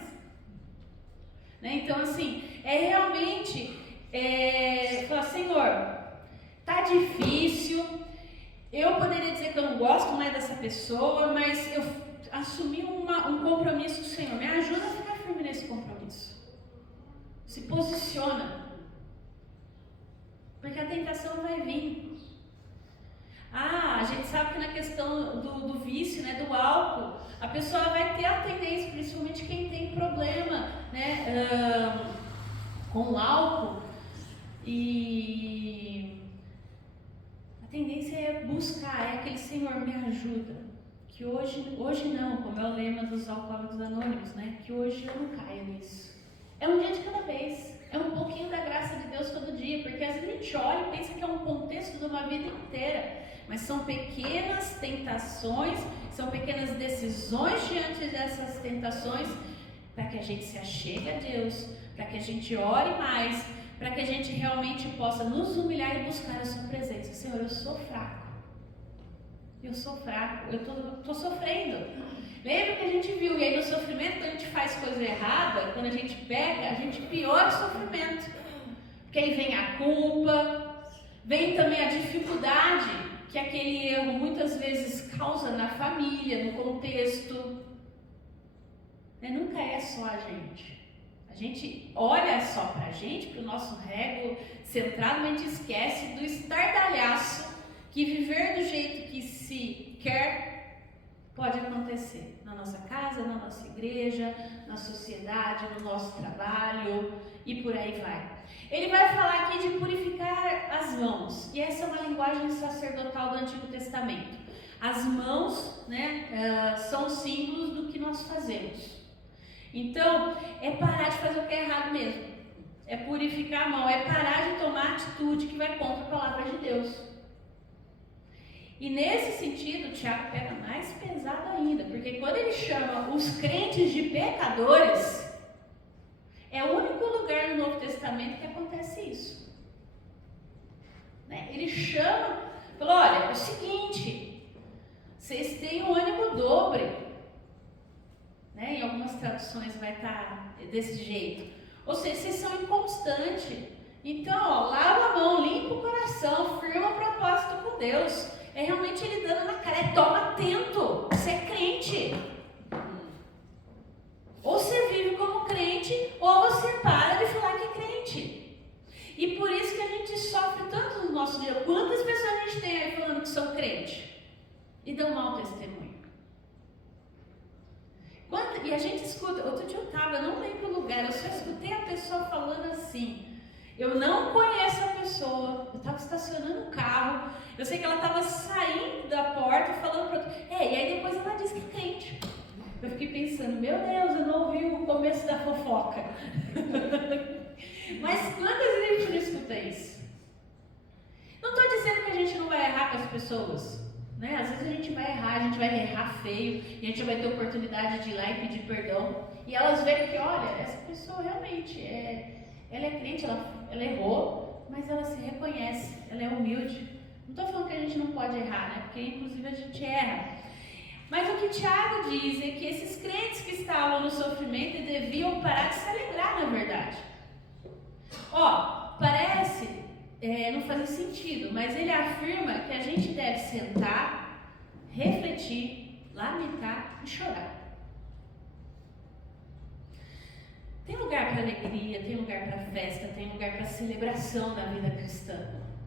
Né? Então assim, é realmente falar, Senhor, tá difícil, eu poderia dizer que eu não gosto mais dessa pessoa, mas eu assumi um compromisso, Senhor, me ajuda a ficar firme nesse compromisso. Se posiciona. Porque a tentação vai vir. A gente sabe que na questão do vício, né, do álcool, a pessoa vai ter a tendência, principalmente quem tem problema, né, com o álcool, e a tendência é buscar, é aquele Senhor, me ajuda. Que hoje não, como é o lema dos Alcoólicos Anônimos, né, que hoje eu não caia nisso. É um dia de cada vez. É um pouquinho da graça de Deus todo dia, porque às vezes a gente olha e pensa que é um contexto de uma vida inteira, mas são pequenas tentações, são pequenas decisões diante dessas tentações, para que a gente se achegue a Deus, para que a gente ore mais, para que a gente realmente possa nos humilhar e buscar a sua presença. Senhor, eu sou fraco, eu estou sofrendo. Lembra que a gente viu, e aí no sofrimento, quando a gente faz coisa errada, quando a gente peca, a gente piora o sofrimento. Porque aí vem a culpa, vem também a dificuldade que aquele erro muitas vezes causa na família, no contexto. Nunca é só a gente. A gente olha só pra gente, pro nosso ego centrado, mas a gente esquece do estardalhaço que viver do jeito que se quer pode acontecer na nossa casa, na nossa igreja, na sociedade, no nosso trabalho e por aí vai. Ele vai falar aqui de purificar as mãos, e essa é uma linguagem sacerdotal do Antigo Testamento. As mãos, né, são símbolos do que nós fazemos. Então, é parar de fazer o que é errado mesmo. É purificar a mão, é parar de tomar atitude que vai contra a palavra de Deus. E nesse sentido, o Tiago pega mais pesado ainda, porque quando ele chama os crentes de pecadores, é o único lugar no Novo Testamento que acontece isso. Ele chama, fala, olha, é o seguinte, vocês têm um ânimo dobre. Em algumas traduções vai estar desse jeito. Ou seja, vocês são inconstantes. Então, lava a mão, limpa o coração, firma o propósito com Deus. É realmente ele dando na cara, toma atento, você é crente. Ou você vive como crente, ou você para de falar que é crente. E por isso que a gente sofre tanto no nosso dia. Quantas pessoas a gente tem aí falando que são crente e dão mau testemunho? E a gente escuta, outro dia eu não lembro o lugar, eu só escutei a pessoa falando assim. Eu não conheço a pessoa, eu estava estacionando o carro, eu sei que ela estava saindo da porta falando para outro. E aí depois ela disse que é crente. Eu fiquei pensando, meu Deus, eu não ouvi o começo da fofoca. Mas quantas vezes a gente não escuta isso? Não estou dizendo que a gente não vai errar com as pessoas, né? Às vezes a gente vai errar feio, e a gente vai ter oportunidade de ir lá e pedir perdão, e elas verem que, olha, essa pessoa realmente ela é crente, ela errou, mas ela se reconhece, ela é humilde. Não estou falando que a gente não pode errar, né? Porque inclusive a gente erra. Mas o que Tiago diz é que esses crentes que estavam no sofrimento deviam parar de se alegrar, na verdade. Parece não fazer sentido, mas ele afirma que a gente deve sentar, refletir, lamentar e chorar. Tem lugar para alegria, tem lugar para festa, tem lugar para celebração na vida cristã,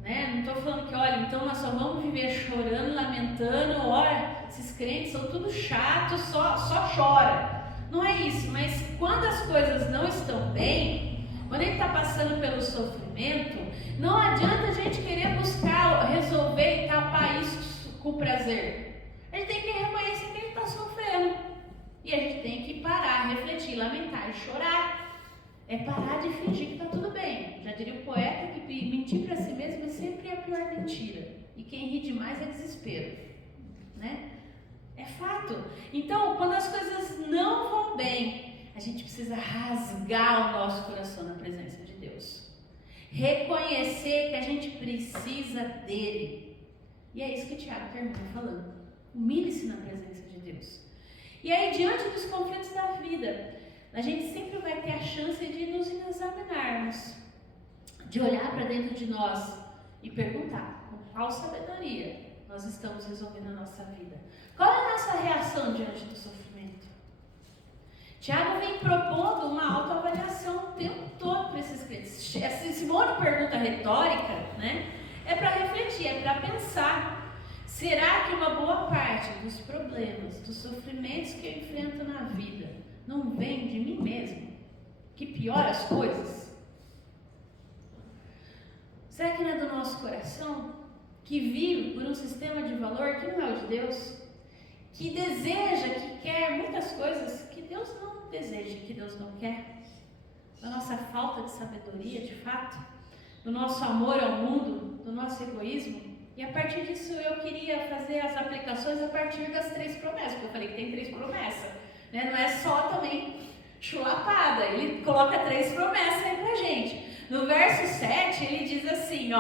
né? Não estou falando que, olha, então nós só vamos viver chorando, lamentando, olha, esses crentes são tudo chatos, só chora. Não é isso, mas quando as coisas não estão bem, quando ele está passando pelo sofrimento, não adianta a gente querer buscar, resolver e tapar isso com prazer. A gente tem que reconhecer que ele está sofrendo. E a gente tem que parar, refletir, lamentar e chorar. É parar de fingir que está tudo bem. Já diria o poeta que mentir para si mesmo é sempre a pior mentira. E quem ri demais é desespero, né? É fato. Então, quando as coisas não vão bem, a gente precisa rasgar o nosso coração na presença de Deus. Reconhecer que a gente precisa dele. E é isso que Tiago termina falando. Humilhe-se na presença de Deus. E aí, diante dos conflitos da vida, a gente sempre vai ter a chance de nos examinarmos, de olhar para dentro de nós e perguntar com qual sabedoria nós estamos resolvendo a nossa vida. Qual é a nossa reação diante do sofrimento? Tiago vem propondo uma autoavaliação o tempo todo para esses crentes. Esse monte de pergunta retórica, né, é para refletir, é para pensar. Será que uma boa parte dos problemas, dos sofrimentos que eu enfrento na vida não vem de mim mesmo, que piora as coisas? Será que não é do nosso coração, que vive por um sistema de valor que não é o de Deus, que deseja, que quer muitas coisas que Deus não deseja, que Deus não quer? Da nossa falta de sabedoria, de fato, do nosso amor ao mundo, do nosso egoísmo? E a partir disso eu queria fazer as aplicações a partir das 3 promessas, porque eu falei que tem 3 promessas, né? Não é só também chulapada, ele coloca 3 promessas aí pra gente. No verso 7 ele diz assim,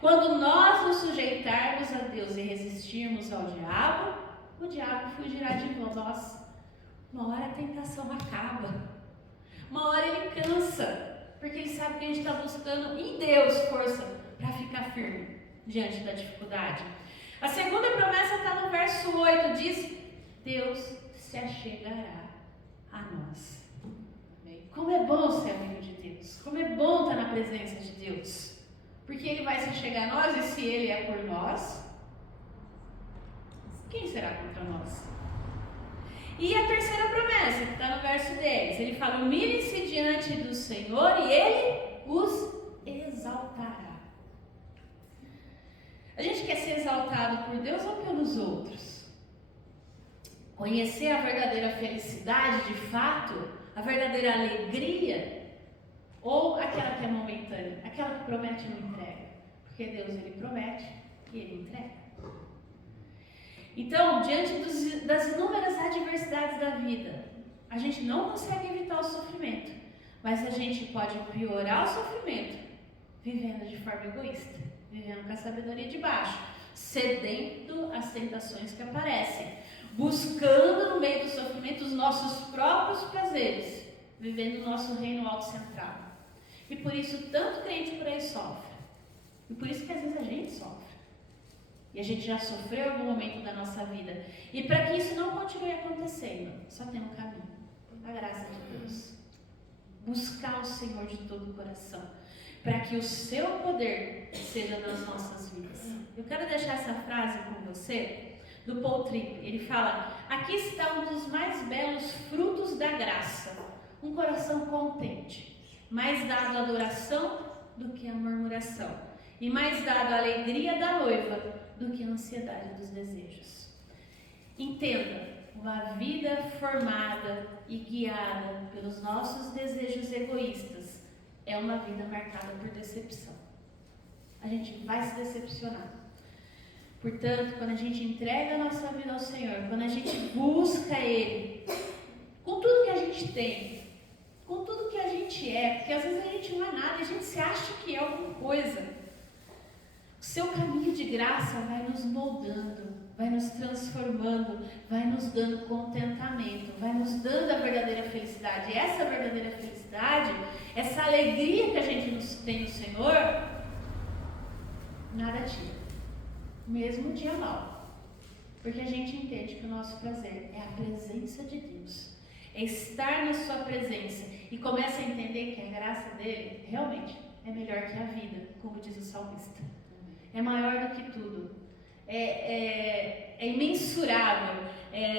quando nós nos sujeitarmos a Deus e resistirmos ao diabo, o diabo fugirá de nós. Uma hora a tentação acaba, uma hora ele cansa, porque ele sabe que a gente está buscando em Deus força para ficar firme diante da dificuldade. A segunda promessa está no verso 8, diz: Deus se achegará a nós. Como é bom ser amigo de Deus, como é bom estar na presença de Deus, porque Ele vai se achegar a nós, e se Ele é por nós, quem será contra nós? E a terceira promessa, que está no verso 10, ele fala: humilhem-se diante do Senhor e Ele os exaltará. A gente quer ser exaltado por Deus ou pelos outros? Conhecer a verdadeira felicidade de fato, a verdadeira alegria, ou aquela que é momentânea, aquela que promete e não entrega? Porque Deus, Ele promete e Ele entrega. Então, diante das inúmeras adversidades da vida, a gente não consegue evitar o sofrimento, mas a gente pode piorar o sofrimento vivendo de forma egoísta, vivendo com a sabedoria de baixo, cedendo às tentações que aparecem, buscando no meio do sofrimento os nossos próprios prazeres, vivendo o nosso reino autocentrado. E por isso tanto crente por aí sofre, e por isso que às vezes a gente sofre. E a gente já sofreu em algum momento da nossa vida. E para que isso não continue acontecendo, só tem um caminho: a graça de Deus. Buscar o Senhor de todo o coração, para que o seu poder seja nas nossas vidas. Eu quero deixar essa frase com você, do Paul Tripp. Ele fala: aqui está um dos mais belos frutos da graça, um coração contente, mais dado à adoração do que à murmuração, e mais dado à alegria da noiva do que a ansiedade dos desejos. Entenda, uma vida formada e guiada pelos nossos desejos egoístas é uma vida marcada por decepção. A gente vai se decepcionar. Portanto, quando a gente entrega a nossa vida ao Senhor, quando a gente busca Ele, com tudo que a gente tem, com tudo que a gente é, porque às vezes a gente não é nada, a gente se acha que é alguma coisa. O seu caminho de graça vai nos moldando, vai nos transformando, vai nos dando contentamento, vai nos dando a verdadeira felicidade. E essa verdadeira felicidade, essa alegria que a gente tem no Senhor, nada tira, mesmo o dia mau, porque a gente entende que o nosso prazer é a presença de Deus, é estar na sua presença, e começa a entender que a graça dele realmente é melhor que a vida, como diz o salmista, é maior do que tudo, é imensurável.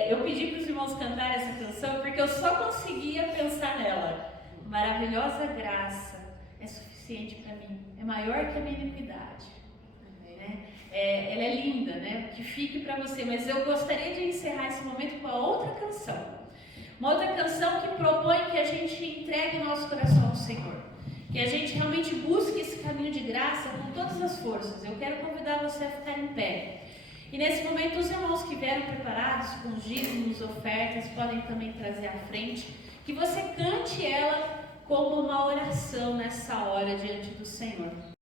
Eu pedi para os irmãos cantarem essa canção porque eu só conseguia pensar nela. Maravilhosa graça é suficiente para mim, é maior que a minha iniquidade. Ela é linda, né? Que fique para você, mas eu gostaria de encerrar esse momento com a outra canção. Uma outra canção que propõe que a gente entregue o nosso coração ao Senhor, que a gente realmente busque esse caminho de graça com todas as forças. Eu quero convidar você a ficar em pé. E nesse momento, os irmãos que vieram preparados com os dízimos, ofertas, podem também trazer à frente, que você cante ela como uma oração nessa hora diante do Senhor.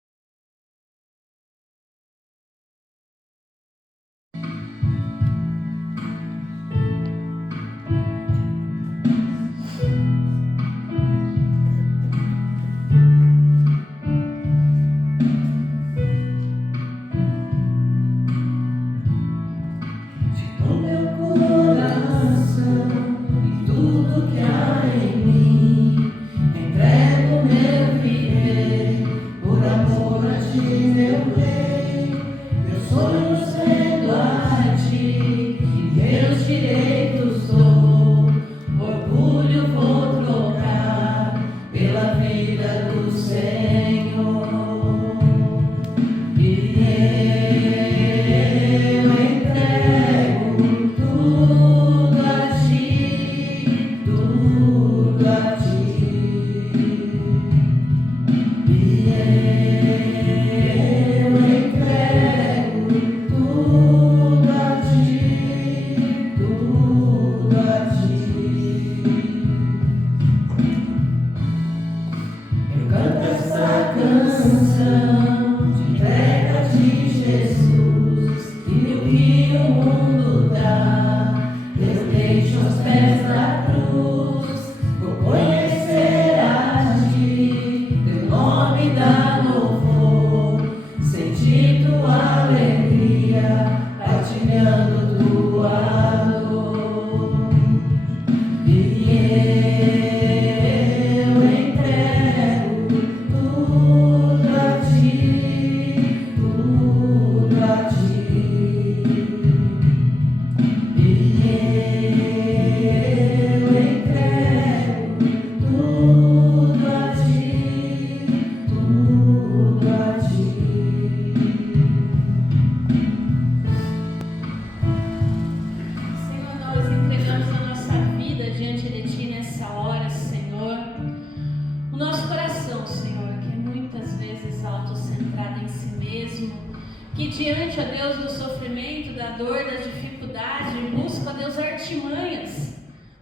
Que diante, ó Deus, do sofrimento, da dor, da dificuldade, busca, ó Deus, artimanhas.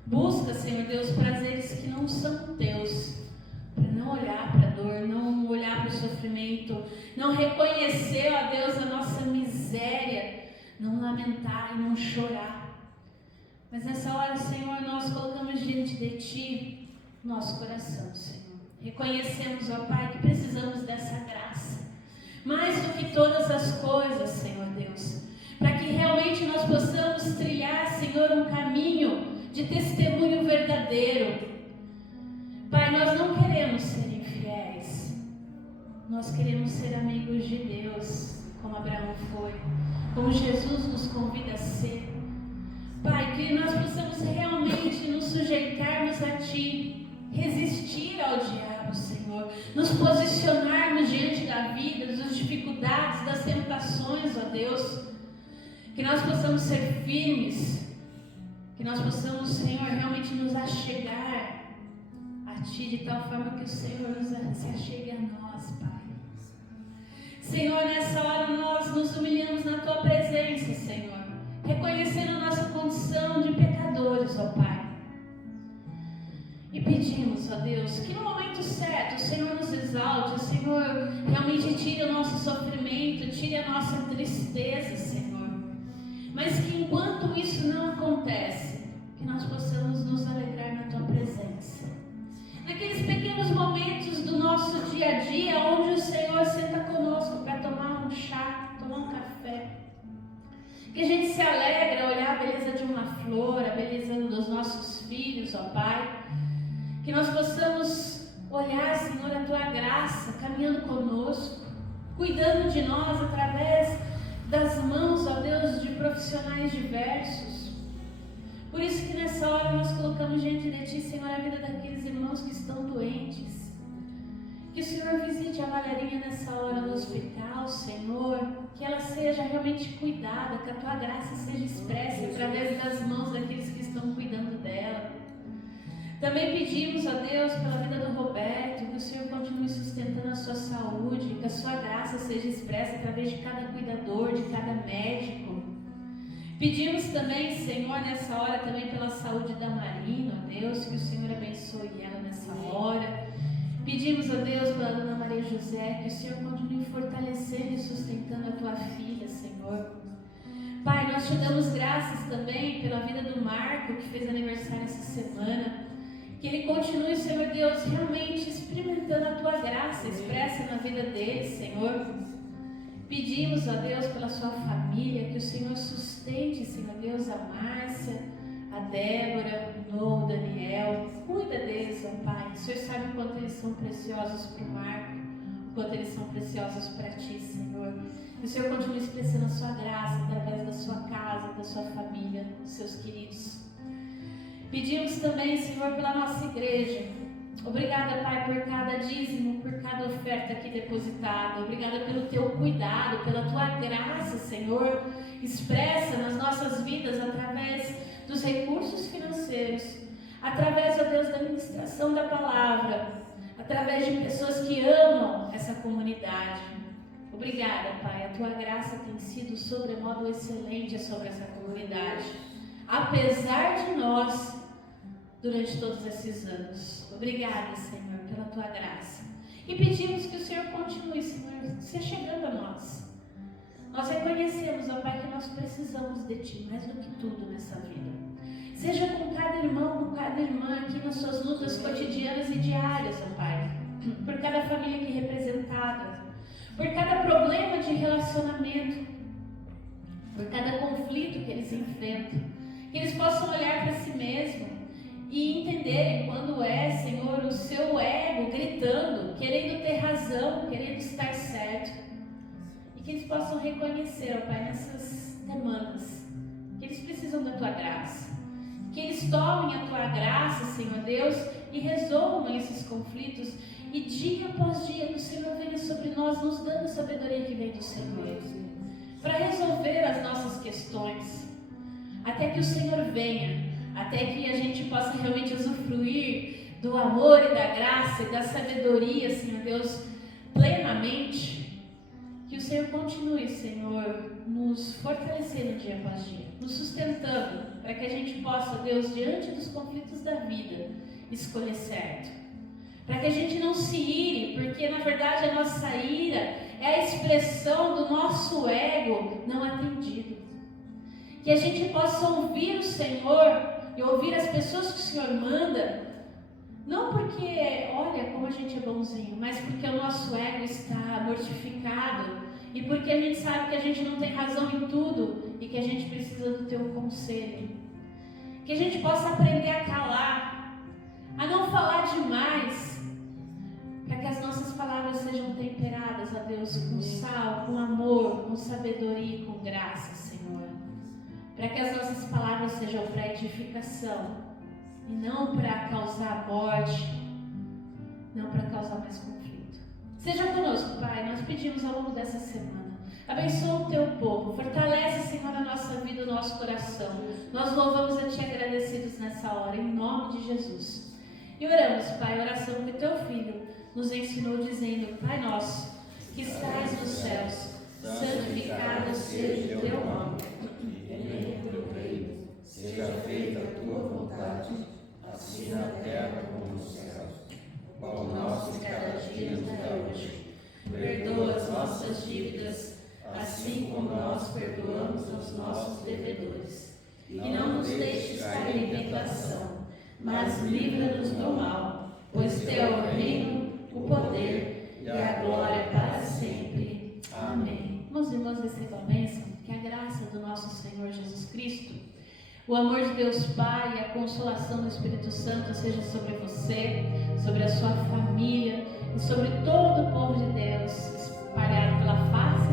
Busca, Senhor Deus, prazeres que não são teus. Para não olhar para a dor, não olhar para o sofrimento, não reconhecer, ó Deus, a nossa miséria, não lamentar e não chorar. Mas nessa hora, Senhor, nós colocamos diante de Ti nosso coração, Senhor. Reconhecemos, ó Pai, que precisamos dessa graça. Mais do que todas as coisas, Senhor Deus, para que realmente nós possamos trilhar, Senhor, um caminho de testemunho verdadeiro. Pai, nós não queremos ser infiéis, nós queremos ser amigos de Deus, como Abraão foi, como Jesus nos convida a ser. Pai, que nós possamos realmente nos sujeitarmos a Ti, resistir ao diabo, Senhor, nos posicionarmos diante da vida, das dificuldades, das tentações, ó Deus, que nós possamos ser firmes, que nós possamos, Senhor, realmente nos achegar a Ti de tal forma que o Senhor se achegue a nós, Pai. Senhor, nessa hora nós nos humilhamos na Tua presença, Senhor, reconhecendo a nossa condição de pecadores, ó Pai. E pedimos, ó Deus, que no momento certo o Senhor nos exalte, o Senhor realmente tire o nosso sofrimento, tire a nossa tristeza, Senhor. Mas que enquanto isso não acontece, que nós possamos nos alegrar na Tua presença. Naqueles pequenos momentos do nosso dia a dia, onde o Senhor senta conosco para tomar um chá, tomar um café. Que a gente se alegra a olhar a beleza de uma flor, a beleza dos nossos filhos, ó Pai. Que nós possamos olhar, Senhor, a Tua graça caminhando conosco, cuidando de nós através das mãos, ó Deus, de profissionais diversos. Por isso que nessa hora nós colocamos diante de Ti, Senhor, a vida daqueles irmãos que estão doentes. Que o Senhor visite a Valerinha nessa hora no hospital, Senhor, que ela seja realmente cuidada, que a Tua graça seja expressa através das mãos daqueles que estão cuidando dela. Também pedimos a Deus pela vida do Roberto, que o Senhor continue sustentando a sua saúde, que a sua graça seja expressa através de cada cuidador, de cada médico. Pedimos também, Senhor, nessa hora também pela saúde da Marina, ó Deus, que o Senhor abençoe ela nessa hora. Pedimos a Deus pela Dona Maria José, que o Senhor continue fortalecendo e sustentando a Tua filha, Senhor. Pai, nós Te damos graças também pela vida do Marco, que fez aniversário essa semana. Que ele continue, Senhor Deus, realmente experimentando a Tua graça expressa na vida dele, Senhor. Pedimos a Deus pela sua família, que o Senhor sustente, Senhor Deus, a Márcia, a Débora, o Noah, o Daniel. Cuida deles, ó Pai. O Senhor sabe o quanto eles são preciosos para o Marco, o quanto eles são preciosos para Ti, Senhor. Que o Senhor continue expressando a sua graça através da sua casa, da sua família, dos seus queridos. Pedimos também, Senhor, pela nossa igreja. Obrigada, Pai, por cada dízimo, por cada oferta aqui depositada. Obrigada pelo Teu cuidado, pela Tua graça, Senhor, expressa nas nossas vidas através dos recursos financeiros, através, ó Deus, da ministração da palavra, através de pessoas que amam essa comunidade. Obrigada, Pai, a Tua graça tem sido sobremodo excelente sobre essa comunidade, apesar de nós, durante todos esses anos. Obrigada, Senhor, pela Tua graça. E pedimos que o Senhor continue, Senhor, se achegando a nós. Nós reconhecemos, ó Pai, que nós precisamos de Ti mais do que tudo nessa vida. Seja com cada irmão, com cada irmã aqui nas suas lutas cotidianas e diárias, ó Pai. Por cada família aqui representada. Por cada problema de relacionamento. Por cada conflito que eles enfrentam. Que eles possam olhar para si mesmos e entenderem quando é, Senhor, o seu ego gritando, querendo ter razão, querendo estar certo. E que eles possam reconhecer, ó Pai, nessas demandas, que eles precisam da Tua graça. Que eles tomem a Tua graça, Senhor Deus, e resolvam esses conflitos. E dia após dia, que o Senhor venha sobre nós, nos dando a sabedoria que vem do Senhor, para resolver as nossas questões. Até que o Senhor venha, até que a gente possa realmente usufruir do amor e da graça e da sabedoria, Senhor Deus, plenamente. Que o Senhor continue, Senhor, nos fortalecendo dia após dia, nos sustentando, para que a gente possa, Deus, diante dos conflitos da vida, escolher certo. Para que a gente não se ire, porque na verdade a nossa ira é a expressão do nosso ego não atendido. Que a gente possa ouvir o Senhor e ouvir as pessoas que o Senhor manda, não porque, olha como a gente é bonzinho, mas porque o nosso ego está mortificado e porque a gente sabe que a gente não tem razão em tudo e que a gente precisa do Teu conselho. Que a gente possa aprender a calar, a não falar demais, para que as nossas palavras sejam temperadas, a Deus, com sal, com amor, com sabedoria e com graça, Senhor. Para que as nossas palavras sejam para edificação e não para causar morte, não para causar mais conflito. Seja conosco, Pai, nós pedimos ao longo dessa semana. Abençoa o Teu povo, fortalece, Senhor, a nossa vida, o nosso coração. Nós louvamos a Ti agradecidos nessa hora, em nome de Jesus. E oramos, Pai, a oração que o Teu Filho nos ensinou dizendo: Pai nosso, que estás nos céus, santificado seja o Teu nome. Venha o Teu reino, seja feita a Tua vontade, assim na terra como nos céus. O pão nosso de cada dia nos dá hoje. Perdoa as nossas dívidas, assim como nós perdoamos aos nossos devedores. E não nos deixes cair em tentação, mas livra-nos do mal, pois Teu é o reino, o poder e a glória para sempre. Amém. Meus irmãos, recebam a bênção, que a graça do nosso Senhor Jesus Cristo, o amor de Deus Pai e a consolação do Espírito Santo seja sobre você, sobre a sua família e sobre todo o povo de Deus espalhado pela face